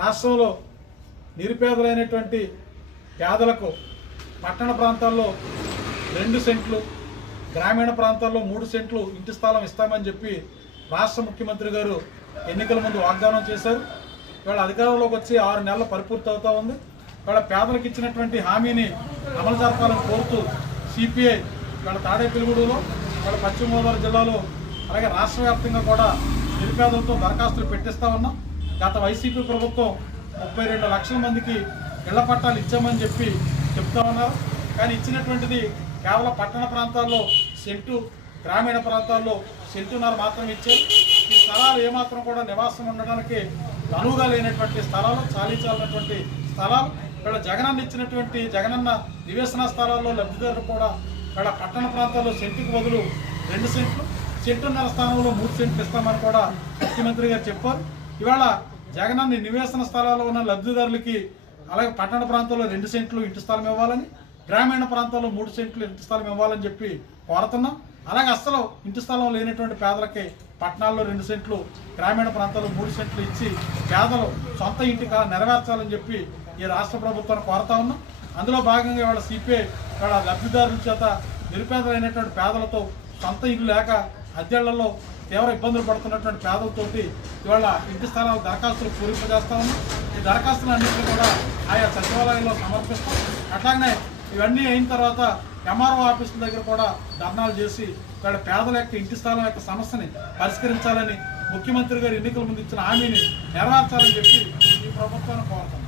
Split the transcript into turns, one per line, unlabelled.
రాష్ట్రంలో నిరుపేదలైనటువంటి పేదలకు పట్టణ ప్రాంతాల్లో రెండు సెంట్లు గ్రామీణ ప్రాంతాల్లో మూడు సెంట్లు ఇంటి స్థలం ఇస్తామని చెప్పి రాష్ట్ర ముఖ్యమంత్రి గారు ఎన్నికల ముందు వాగ్దానం చేశారు. ఇవాళ అధికారంలోకి వచ్చి ఆరు నెలలు పరిపూర్తి అవుతా ఉంది. ఇవాళ పేదలకు ఇచ్చినటువంటి హామీని అమలు జరపాలని కోరుతూ సిపిఐ ఇవాళ తాడేపిలుగుడులో ఇవాళ పశ్చిమ గోదావరి జిల్లాలో అలాగే రాష్ట్ర వ్యాప్తంగా కూడా నిరుపేదలతో దరఖాస్తులు పెట్టిస్తా ఉన్నాం. గత వైసీపీ ప్రభుత్వం ముప్పై రెండు లక్షల మందికి ఇళ్ళ పట్టాలు ఇచ్చామని చెప్పి చెప్తా ఉన్నారు. కానీ ఇచ్చినటువంటిది కేవలం పట్టణ ప్రాంతాల్లో సెంటు గ్రామీణ ప్రాంతాల్లో సెంటున్నర మాత్రం ఇచ్చారు. ఈ స్థలాలు ఏమాత్రం కూడా నివాసం ఉండడానికి అనువుగా లేనటువంటి స్థలాలు చాలించాలన్నటువంటి స్థలాలు. ఇక్కడ జగనన్న ఇచ్చినటువంటి జగనన్న నివేశన స్థలాల్లో లబ్ధిదారులు కూడా ఇక్కడ పట్టణ ప్రాంతాల్లో సెంటుకు బదులు రెండు సెంట్లు సెంటున్నర స్థానంలో మూడు సెంట్లు ఇస్తామని కూడా ముఖ్యమంత్రి గారు చెప్పారు. ఇవాళ జగనన్న నివేశన స్థలాల్లో ఉన్న లబ్ధిదారులకి అలాగే పట్టణ ప్రాంతాల్లో రెండు సెంట్లు ఇంటి స్థలం ఇవ్వాలని గ్రామీణ ప్రాంతాల్లో మూడు సెంట్లు ఇంటి స్థలం ఇవ్వాలని చెప్పి కోరుతున్నాం. అలాగే అసలు ఇంటి స్థలం లేనటువంటి పేదలకి పట్టణాల్లో రెండు సెంట్లు గ్రామీణ ప్రాంతాల్లో మూడు సెంట్లు ఇచ్చి పేదలు సొంత ఇంటి నెరవేర్చాలని చెప్పి ఈ రాష్ట్ర ప్రభుత్వాన్ని కోరుతా ఉన్నాం. అందులో భాగంగా ఇవాళ సిపిఐ ఇవాళ లబ్ధిదారుల చేత నిరుపేదలైనటువంటి పేదలతో సొంత ఇల్లు లేక అద్దెళ్ళలో తీవ్ర ఇబ్బందులు పడుతున్నటువంటి పేదలతోటి ఇవాళ ఇంటి స్థలాల దరఖాస్తులు పూరింపజేస్తా ఉన్నాం. ఈ దరఖాస్తులు అన్నింటినీ కూడా ఆయా సచివాలయంలో సమర్పిస్తాం. అట్లాగనే ఇవన్నీ అయిన తర్వాత ఎంఆర్ఓ ఆఫీసుల దగ్గర కూడా ధర్నాలు చేసి ఇక్కడ పేదల యొక్క ఇంటి స్థలం యొక్క సమస్యని పరిష్కరించాలని ముఖ్యమంత్రి గారు ఎన్నికల ముందు ఇచ్చిన హామీని నెరవేర్చాలని చెప్పి ఈ ప్రభుత్వాన్ని కోరుతాం